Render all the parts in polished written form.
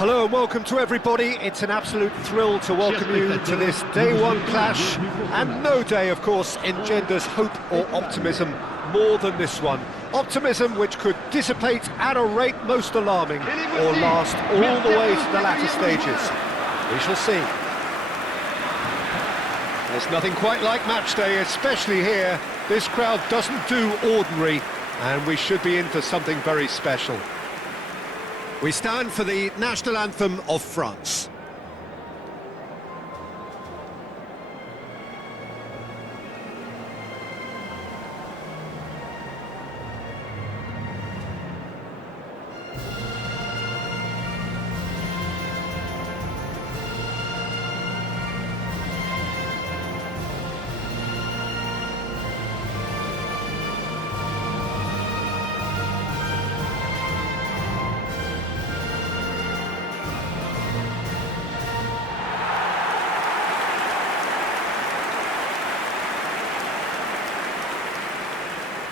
Hello and welcome to everybody. It's an absolute thrill to welcome you to this day one clash, and no day, of course, engenders hope or optimism more than this one. Optimism which could dissipate at a rate most alarming or last all the way to the latter stages. We shall see. There's nothing quite like match day, especially here. This crowd doesn't do ordinary, and we should be in for something very special. We stand for the national anthem of France.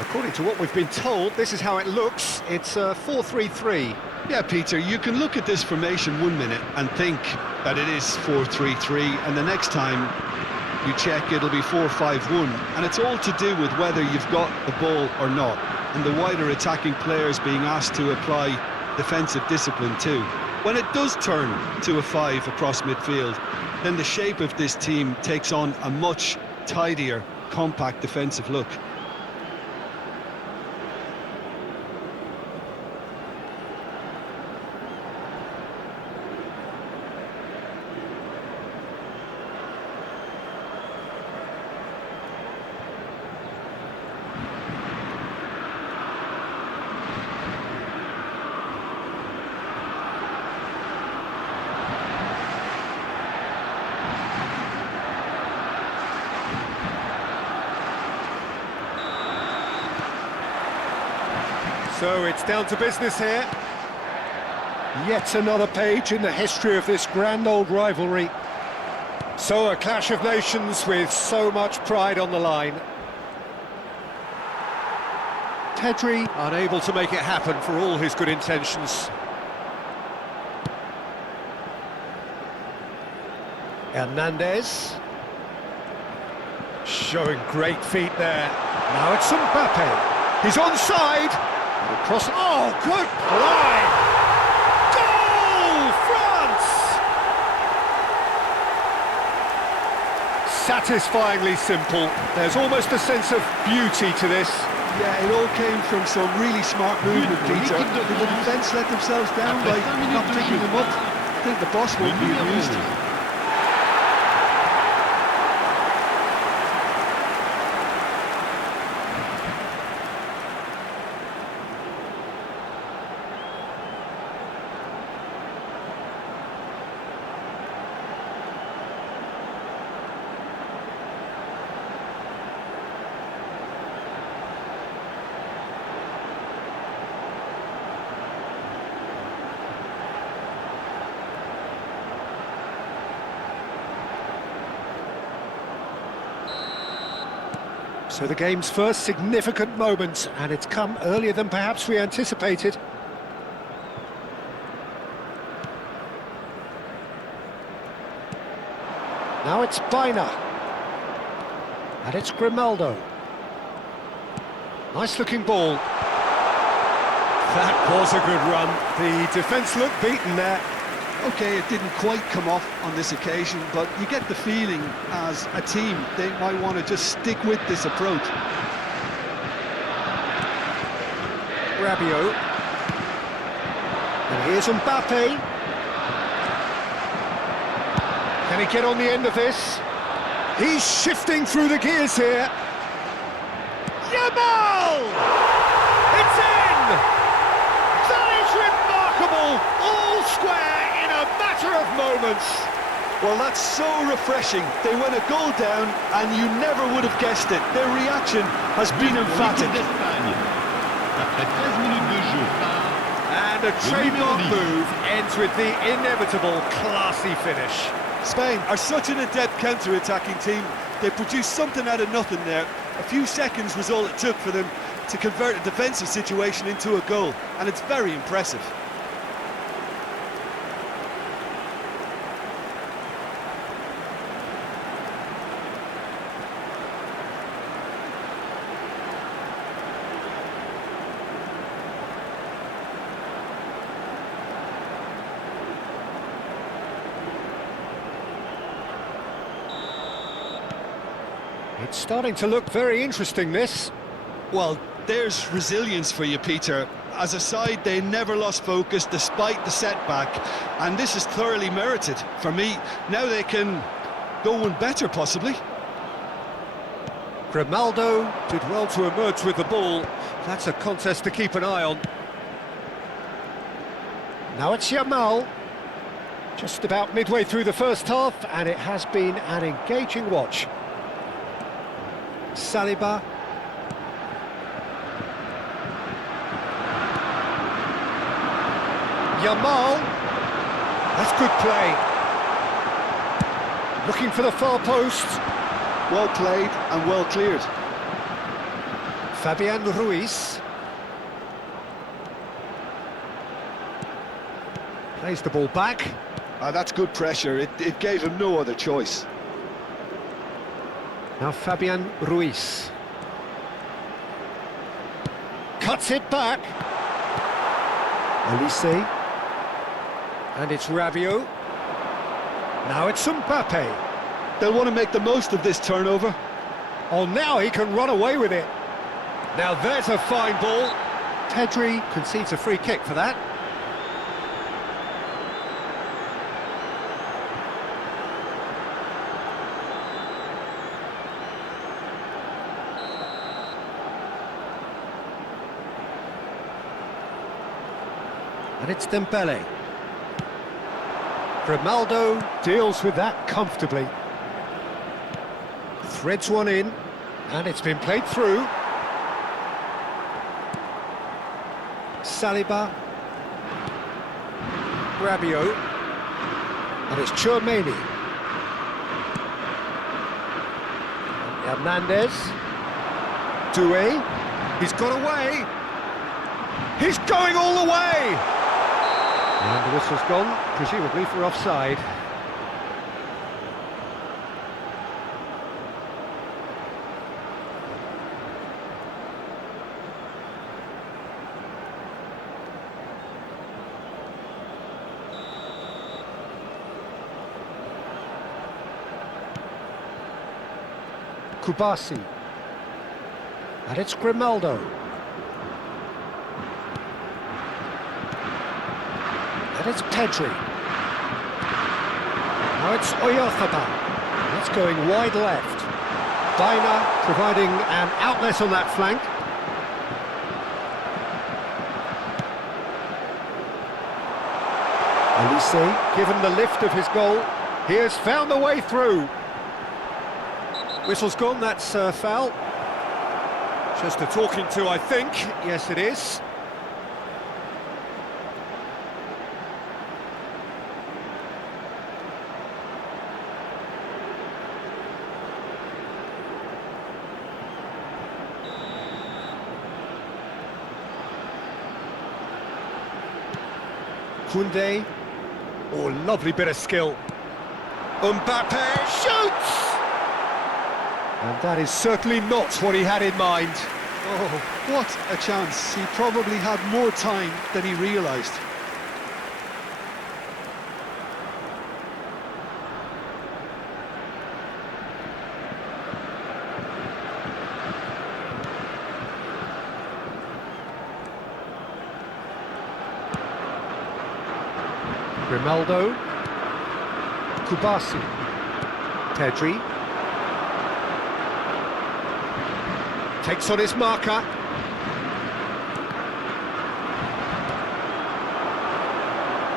According to what we've been told, this is how it looks. It's 4-3-3. Yeah, Peter, you can look at this formation 1 minute and think that it is 4-3-3, and the next time you check it'll be 4-5-1, and it's all to do with whether you've got the ball or not, and the wider attacking players being asked to apply defensive discipline too. When it does turn to a 5 across midfield, then the shape of this team takes on a much tidier, compact defensive look. So it's down to business here. Yet another page in the history of this grand old rivalry. So a clash of nations with so much pride on the line. Pedri unable to make it happen for all his good intentions. Hernandez. Showing great feet there. Now it's Mbappe. He's onside. Across, oh, good play! Goal, France! Satisfyingly simple. There's almost a sense of beauty to this. Yeah, it all came from some really smart movement, Peter. Did the defence let themselves down by not picking them up? I think the boss won't be amused. So the game's first significant moment, and it's come earlier than perhaps we anticipated. Now it's Bina. And it's Grimaldo. Nice looking ball. That was a good run. The defence looked beaten there. Okay, it didn't quite come off on this occasion, but you get the feeling as a team they might want to just stick with this approach. Rabiot. And here's Mbappe. Can he get on the end of this? He's shifting through the gears here. Yamal! It's in! That is remarkable! All square in a matter of moments. Well, that's so refreshing. They went a goal down and you never would have guessed it. Their reaction has been emphatic. And a trademark move ends with the inevitable classy finish. Spain are such an adept counter-attacking team. They produced something out of nothing there. A few seconds was all it took for them to convert a defensive situation into a goal, and it's very impressive. It's starting to look very interesting, this. Well, there's resilience for you, Peter. As a side, they never lost focus despite the setback, and this is thoroughly merited. For me, now they can go one better, possibly. Grimaldo did well to emerge with the ball. That's a contest to keep an eye on. Now it's Yamal. Just about midway through the first half, and it has been an engaging watch. Saliba. Yamal. That's good play. Looking for the far post. Well played and well cleared. Fabian Ruiz. Plays the ball back. That's good pressure. It gave him no other choice. Now Fabian Ruiz. Cuts it back. Olise. And it's Rabiot. Now it's Mbappe. They'll want to make the most of this turnover. Oh, now he can run away with it. Now there's a fine ball. Pedri concedes a free kick for that. And it's Dembele. Grimaldo deals with that comfortably. Threads one in, and it's been played through. Saliba. Rabiot. And it's Tchouaméni. Hernandez. Doué. He's got away. He's going all the way! And the whistle's gone, presumably for offside. Kubasi. And it's Grimaldo. And it's Pedri. Now it's Oyarzabal. That's going wide left. Baena providing an outlet on that flank. Olise, given the lift of his goal, he has found the way through. Whistle's gone, that's foul. Just a talking to, I think. Yes, it is. Koundé. Oh, lovely bit of skill. Mbappe shoots! And that is certainly not what he had in mind. Oh, what a chance. He probably had more time than he realised. Grimaldo. Kubasi. Pedri. Takes on his marker.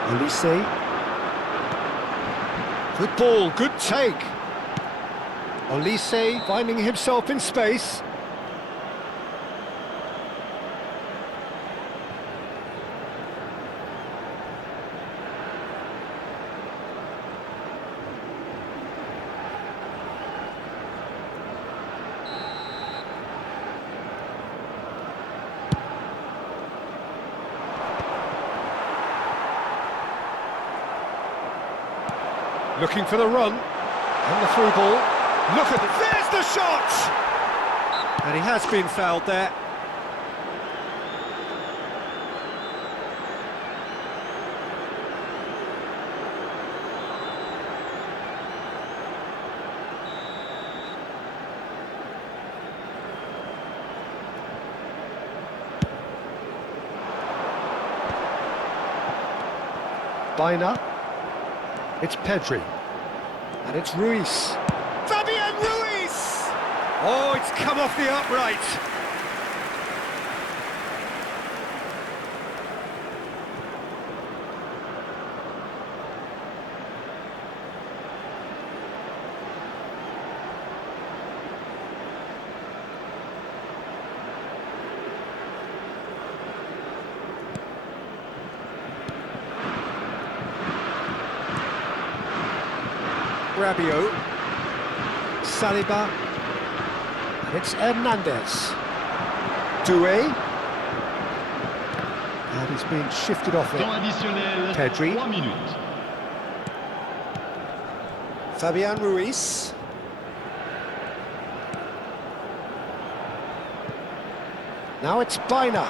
Olise. Good ball, good take. Olise finding himself in space. Looking for the run, and the through ball. Look at it, there's the shot! And he has been fouled there. Baina. It's Pedri. And it's Ruiz. Fabian Ruiz! Oh, it's come off the upright. Rabiot, Saliba, and it's Hernandez. Doué, and he's being shifted off it. Pedri, 3 minutes. Fabian Ruiz. Now it's Baina.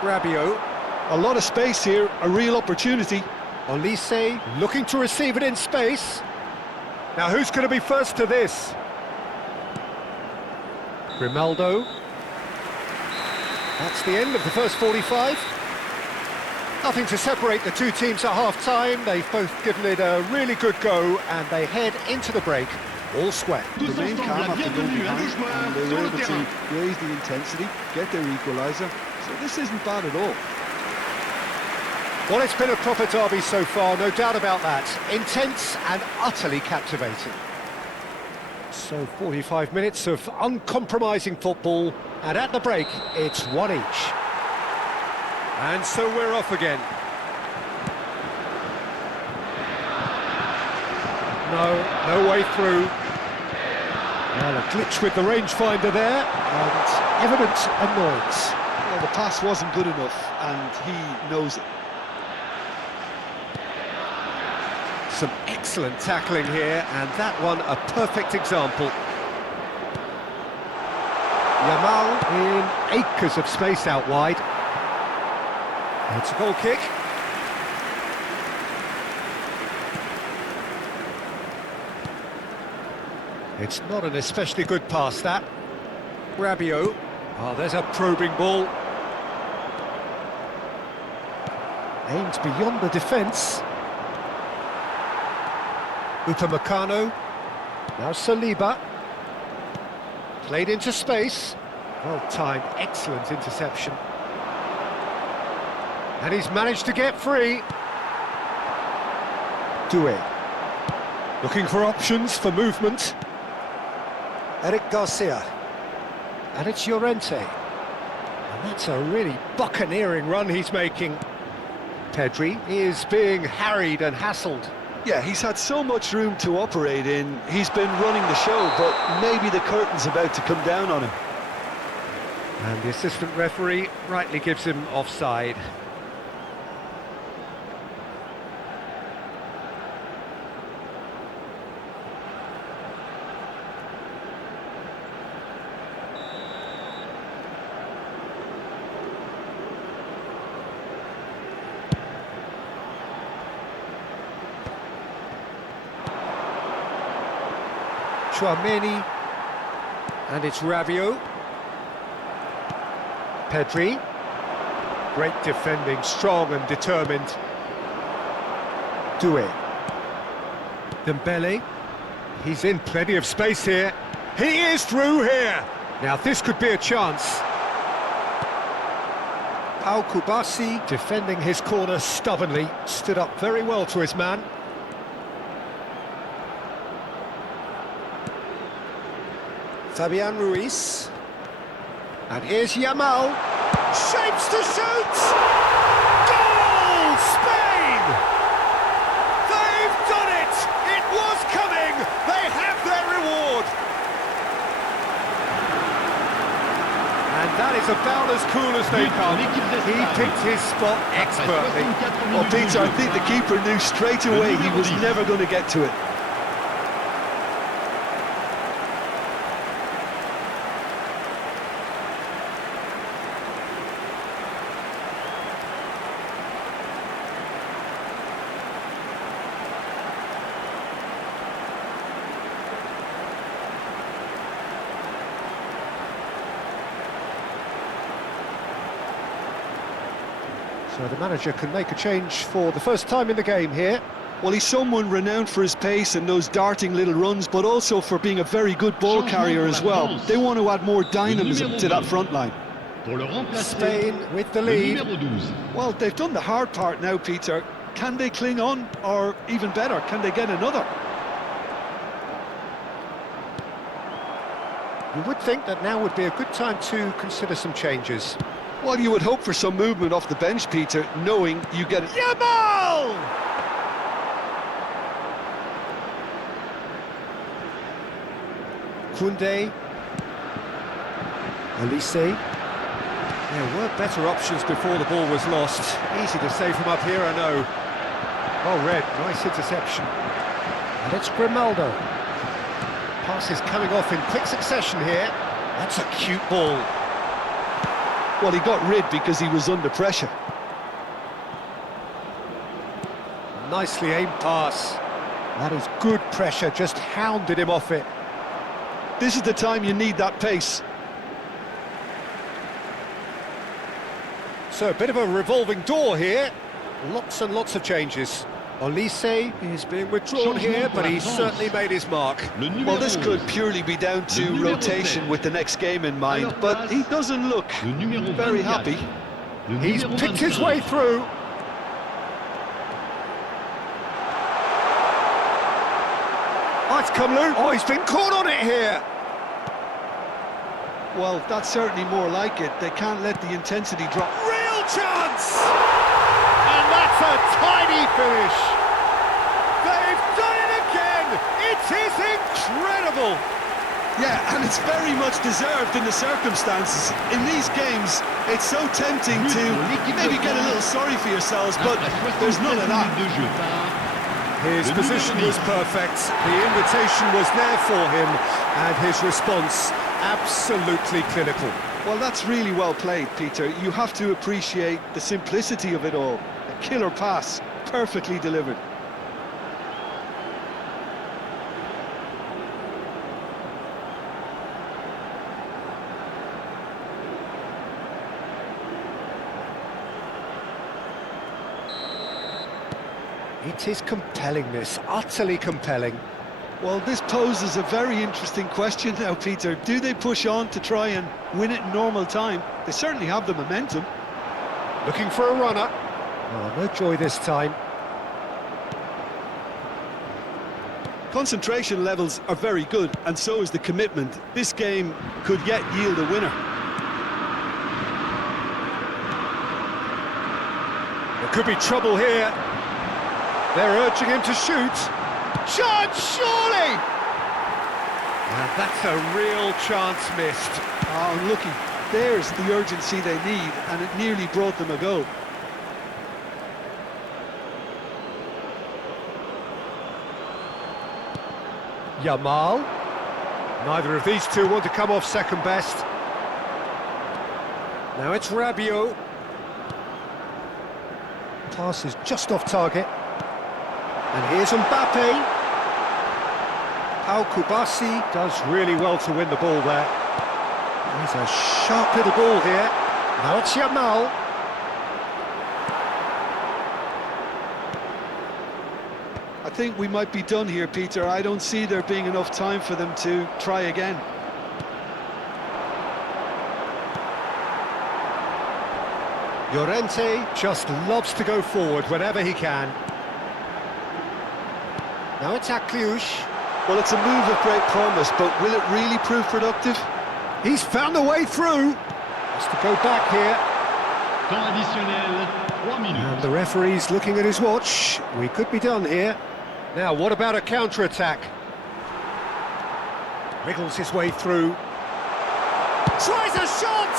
Rabiot, A lot of space here, a real opportunity. Olise looking to receive it in space. Now who's going to be first to this? Grimaldo. That's the end of the first 45. Nothing to separate the two teams at half-time. They've both given it a really good go and they head into the break all square. Tous Remain ensemble, calm la after going bienvenue à nos behind, and they joueurs were sur le able terrain. to raise the intensity, get their equaliser. So this isn't bad at all. Well, it's been a proper derby so far, no doubt about that. Intense and utterly captivating. So 45 minutes of uncompromising football, and at the break, it's one each. And so we're off again. No way through. Well, a glitch with the rangefinder there, and evident annoyance. Well, the pass wasn't good enough, and he knows it. Some excellent tackling here, and that one a perfect example. Yamal in acres of space out wide. It's a goal kick. It's not an especially good pass, that. Rabiot. Oh, there's a probing ball. Aimed beyond the defence. Upamecano. Now Saliba. Played into space. Well timed, excellent interception. And he's managed to get free. Doué. Looking for options for movement. Eric Garcia. And it's Llorente. And that's a really buccaneering run he's making. Pedri is being harried and hassled. Yeah, he's had so much room to operate in. He's been running the show, but maybe the curtain's about to come down on him. And the assistant referee rightly gives him offside. Chouameni, and it's Rabiot. Pedri, great defending, strong and determined. Doué. Dembele, he's in plenty of space here. He is through here. Now this could be a chance. Pau Kubasi defending his corner stubbornly, stood up very well to his man. Fabian Ruiz. And here's Yamal. Shapes to shoot! Goal! Spain! They've done it! It was coming! They have their reward! And that is about as cool as they come. He picked his spot expertly. Well, Peter, I think the keeper knew straight away he was never going to get to it. So the manager can make a change for the first time in the game here. Well, he's someone renowned for his pace and those darting little runs, but also for being a very good ball carrier as well. They want to add more dynamism to that front line. Spain with the lead. Well, they've done the hard part now, Peter. Can they cling on, or even better, can they get another? You would think that now would be a good time to consider some changes. Well, you would hope for some movement off the bench, Peter, knowing you get it. Yamal! Koundé. Olise. There were better options before the ball was lost. Easy to save from up here, I know. Well read, nice interception. And it's Grimaldo. Passes coming off in quick succession here. That's a cute ball. Well, he got rid because he was under pressure. Nicely aimed pass. That is good pressure, just hounded him off it. This is the time you need that pace. So a bit of a revolving door here. Lots and lots of changes. Olise is being withdrawn here, but he's certainly made his mark. Well, this could purely be down to rotation with the next game in mind, but he doesn't look very happy. He's picked his way through. Oh, it's come loose. Oh, he's been caught on it here. Well, that's certainly more like it. They can't let the intensity drop. Real chance! And that's a tiny finish. They've done it again. It is incredible. Yeah, and it's very much deserved in the circumstances. In these games, it's so tempting to maybe get a little sorry for yourselves, but there's none of that. His position was perfect, the invitation was there for him, and his response absolutely clinical. Well, that's really well played, Peter. You have to appreciate the simplicity of it all. A killer pass, perfectly delivered. It is compelling, this, utterly compelling. Well, this poses a very interesting question now, Peter. Do they push on to try and win it in normal time? They certainly have the momentum. Looking for a runner. Oh, no joy this time. Concentration levels are very good, and so is the commitment. This game could yet yield a winner. There could be trouble here. They're urging him to shoot. Chance, surely! And that's a real chance missed. Oh, unlucky. There's the urgency they need, and it nearly brought them a goal. Yamal. Neither of these two want to come off second best. Now it's Rabiot. Pass is just off target. And here's Mbappe. Al Kubasi does really well to win the ball there. He's a sharp little ball here. Now it's Yamal. I think we might be done here, Peter. I don't see there being enough time for them to try again. Llorente just loves to go forward whenever he can. Now it's Akliouche. Well, it's a move of great promise, but will it really prove productive? He's found a way through. Has to go back here. Temps additionnel, 3 minutes. And the referee's looking at his watch. We could be done here. Now, what about a counter-attack? Wriggles his way through. Tries a shot!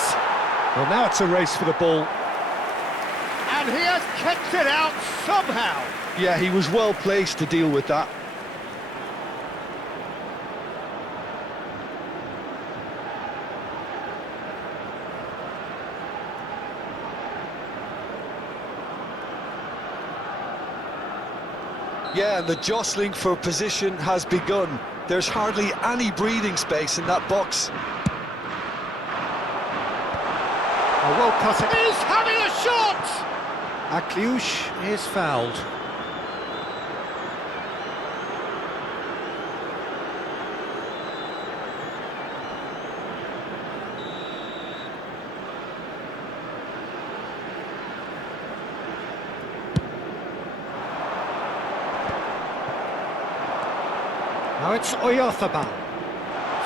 Well, now it's a race for the ball. And he has kept it out somehow. Yeah, he was well placed to deal with that. Yeah, and the jostling for position has begun. There's hardly any breathing space in that box. A well cut. He's having a shot! Akliouche is fouled. Now it's Oyarzabal.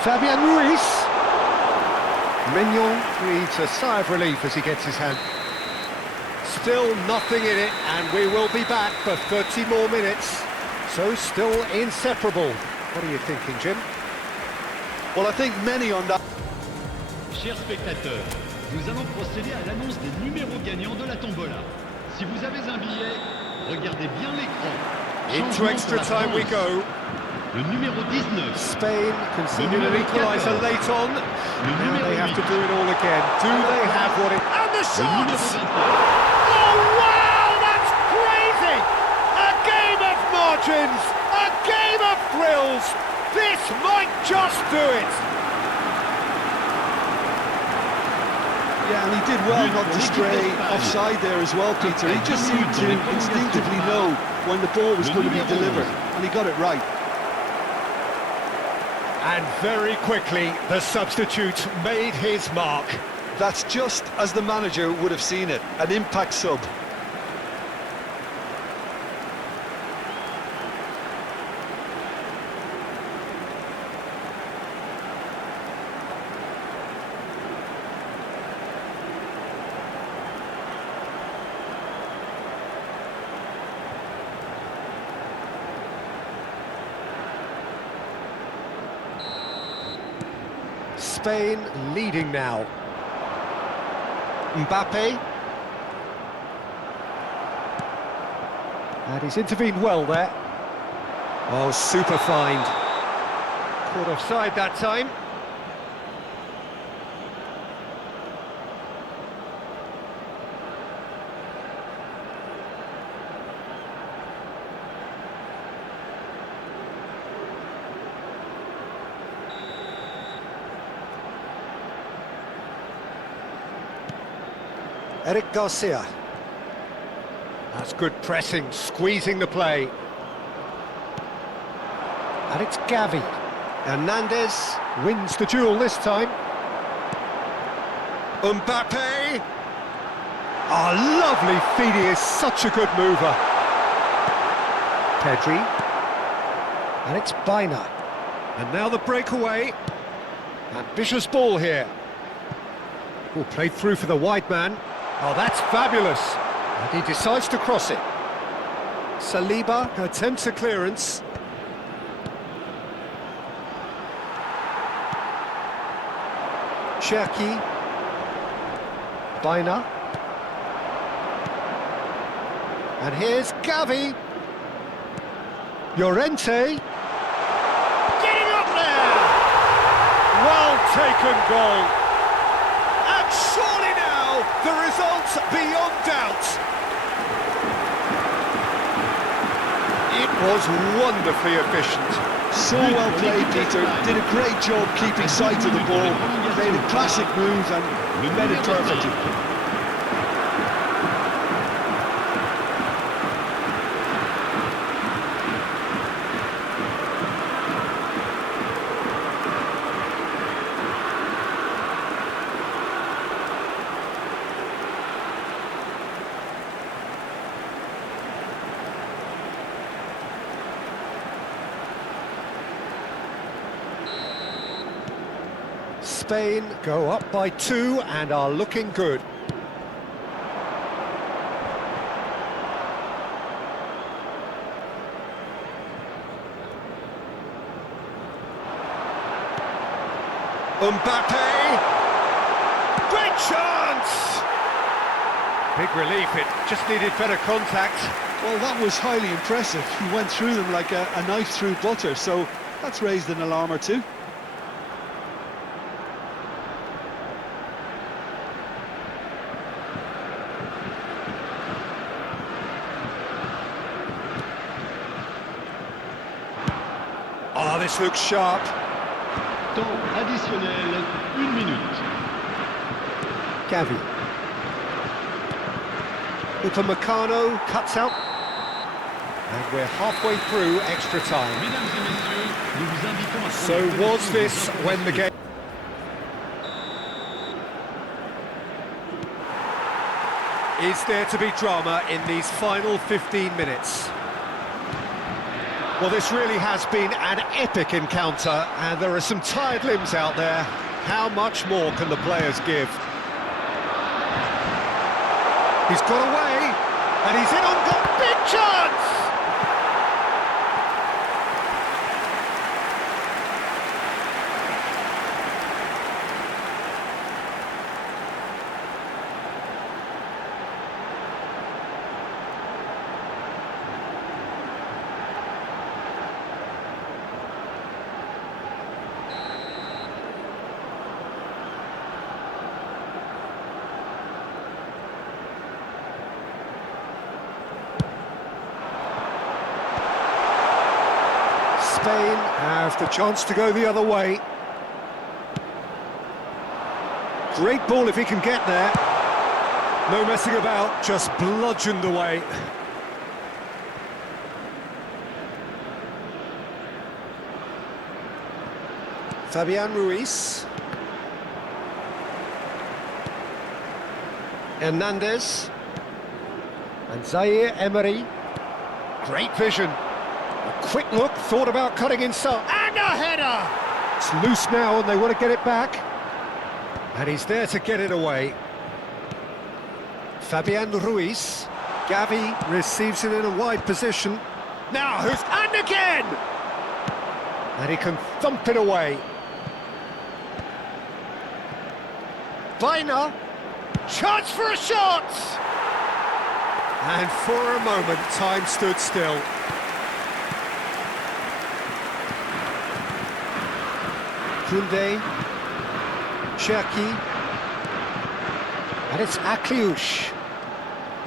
Fabian Ruiz. Mignon breathes a sigh of relief as he gets his hand. Still nothing in it, and we will be back for 30 more minutes. So still inseparable. What are you thinking, Jim? Well, I think many on that. Chers spectateurs, nous allons procéder à l'annonce des numéros gagnants de la tombola. Si vous avez un billet, regardez bien l'écran. Into extra time we go. Le numéro 19. Spain conceded an equaliser late on. Now they have to do it all again. Do they have what it... And the shot! Oh, wow, that's crazy! A game of margins! A game of thrills! This might just do it! Yeah, and he did well not to stray offside there as well, Peter. He just seemed to instinctively know when the ball was going to be delivered, and he got it right. And very quickly, the substitute made his mark. That's just as the manager would have seen it, an impact sub. Spain leading now. Mbappe. And he's intervened well there. Oh, super find. Caught offside that time. Eric Garcia. That's good pressing, squeezing the play. And it's Gavi. Hernandez wins the duel this time. Mbappe. Oh, lovely feed, he is such a good mover. Pedri. And it's Baina. And now the breakaway. Ambitious ball here. Oh, played through for the wide man. Oh, that's fabulous. And he decides to cross it. Saliba attempts a clearance. Cherki. Baina. And here's Gavi. Llorente. Getting up there! Well taken goal. And surely now, the result's beyond doubt. It was wonderfully efficient. So well played, Peter. Did a great job keeping sight of the ball. Made a classic move and made it perfectly. Spain go up by 2 and are looking good. Mbappe! Great chance! Big relief, it just needed better contact. Well, that was highly impressive. He went through them like a knife through butter, so that's raised an alarm or two. Oh, this looks sharp. Temps additionnel, 1 minute. Gavi. Upamecano cuts out. And we're halfway through extra time. Mesdames et messieurs, nous vous invitons à So was this when the game... Is there to be drama in these final 15 minutes? Well, this really has been an epic encounter, and there are some tired limbs out there. How much more can the players give? He's got away, and he's in on goal. Big chance! Spain have the chance to go the other way. Great ball if he can get there. No messing about, just bludgeoned away. Fabian Ruiz. Hernandez. And Zaire Emery. Great vision. A quick look, thought about cutting inside, and a header! It's loose now and they want to get it back. And he's there to get it away. Fabian Ruiz. Gavi receives it in a wide position. Now who's... and again! And he can thump it away. Vaina. Chance for a shot! And for a moment, time stood still. Koundé, Cherki, and it's Akliouche.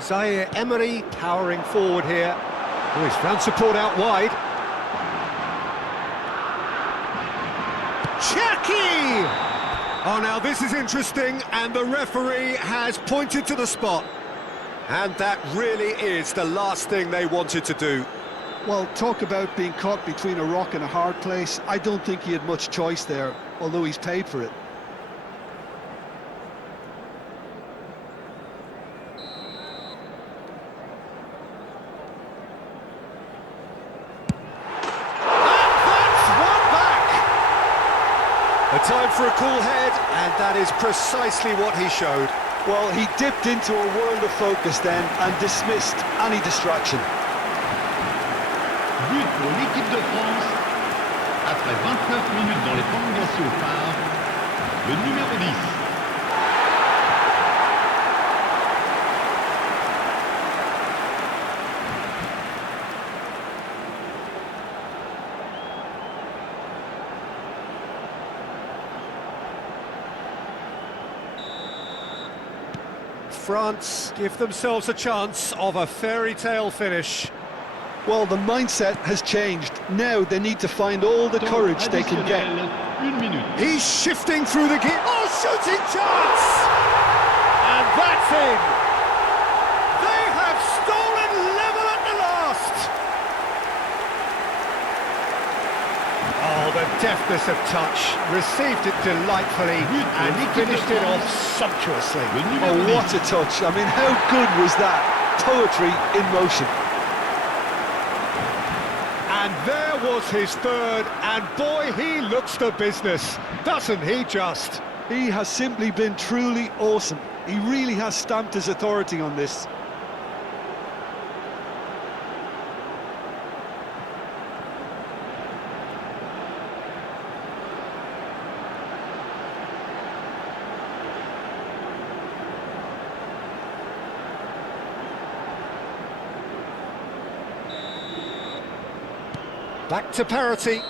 Zaire Emery powering forward here. Oh, he's found support out wide. Cherki! Oh, now this is interesting, and the referee has pointed to the spot. And that really is the last thing they wanted to do. Well, talk about being caught between a rock and a hard place. I don't think he had much choice there, although he's paid for it. A time for a cool head, and that is precisely what he showed. Well, he dipped into a world of focus then and dismissed any distraction. But pour l'équipe de France. Après 29 minutes dans les prolongations phares, le numéro 10. France give themselves a chance of a fairy tale finish. Well, the mindset has changed. Now they need to find all the courage they can get. Une minute. He's shifting through the gear. Oh, shooting chance! And that's in. They have stolen level at the last. Oh, the deftness of touch. Received it delightfully, and he finished it off sumptuously. Oh, what a touch. I mean, how good was that? Poetry in motion. And there was his third, and boy, he looks the business, doesn't he just? He has simply been truly awesome. He really has stamped his authority on this. Back to parity.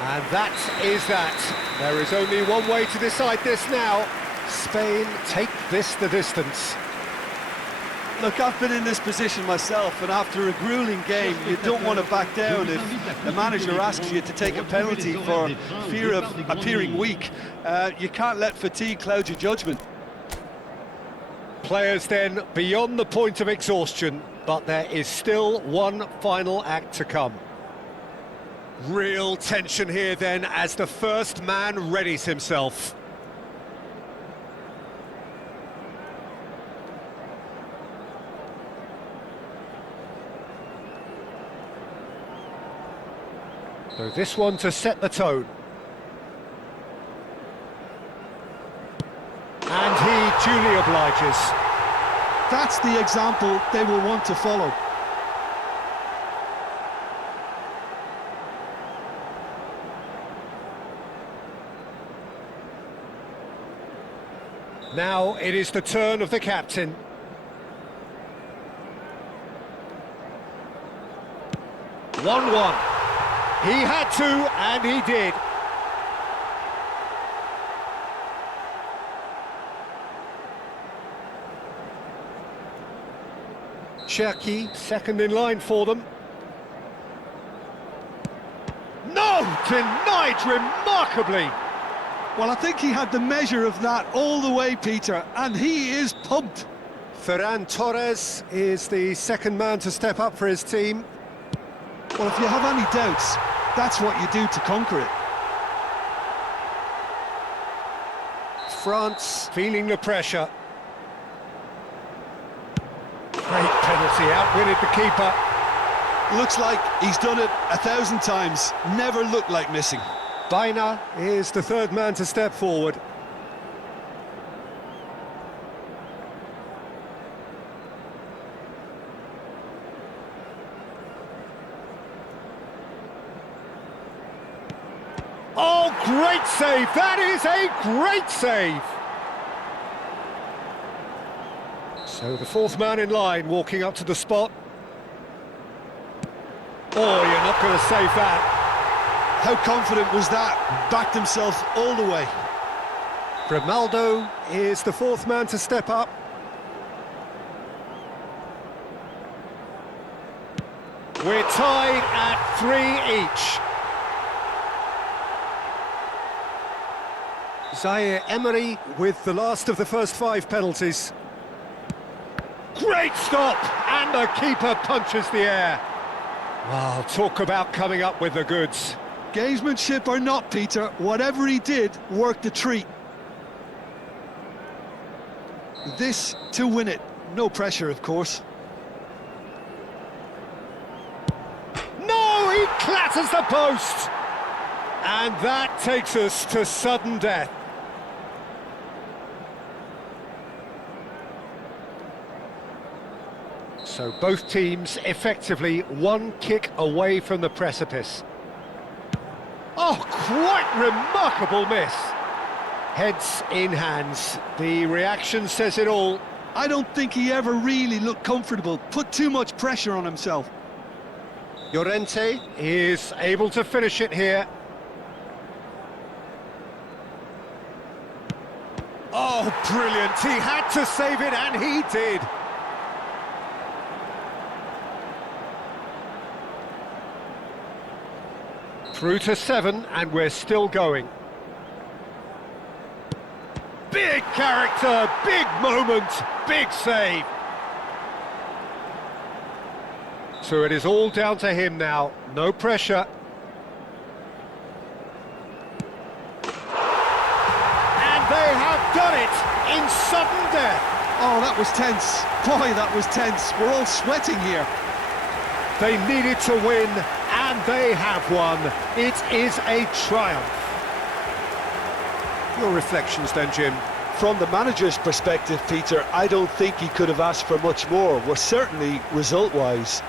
And that is that. There is only one way to decide this now. Spain take this the distance. Look, I've been in this position myself, and after a grueling game, you don't want to back down if the manager asks you to take a penalty for fear of appearing weak. You can't let fatigue cloud your judgment. Players then beyond the point of exhaustion, but there is still one final act to come. Real tension here then as the first man readies himself. So this one to set the tone. And he duly obliges. That's the example they will want to follow. Now it is the turn of the captain. One. He had to, and he did. Cherki, second in line for them. No! Denied remarkably! Well, I think he had the measure of that all the way, Peter, and he is pumped. Ferran Torres is the second man to step up for his team. Well, if you have any doubts, that's what you do to conquer it. France feeling the pressure. Great penalty, outwitted the keeper. Looks like he's done it 1,000 times, never looked like missing. Baina is the third man to step forward. Oh, great save! That is a great save! So the fourth man in line walking up to the spot. Oh, you're not going to save that. How confident was that? Backed himself all the way. Grimaldo is the fourth man to step up. We're tied at 3 each. Zaire Emery with the last of the first 5 penalties. Great stop! And the keeper punches the air. Well, talk about coming up with the goods. Gamesmanship or not, Peter, whatever he did worked a treat. This to win it. No pressure, of course. No, he clatters the post! And that takes us to sudden death. So both teams effectively one kick away from the precipice. Oh, quite remarkable miss. Heads in hands. The reaction says it all. I don't think he ever really looked comfortable, put too much pressure on himself. Llorente is able to finish it here. Oh, brilliant. He had to save it, and he did. Through to 7, and we're still going. Big character, big moment, big save. So it is all down to him now, no pressure. And they have done it in sudden death. Oh, that was tense. Boy, that was tense. We're all sweating here. They needed to win, and they have won. It is a triumph. Your reflections then, Jim? From the manager's perspective, Peter, I don't think he could have asked for much more. Well, certainly, result-wise,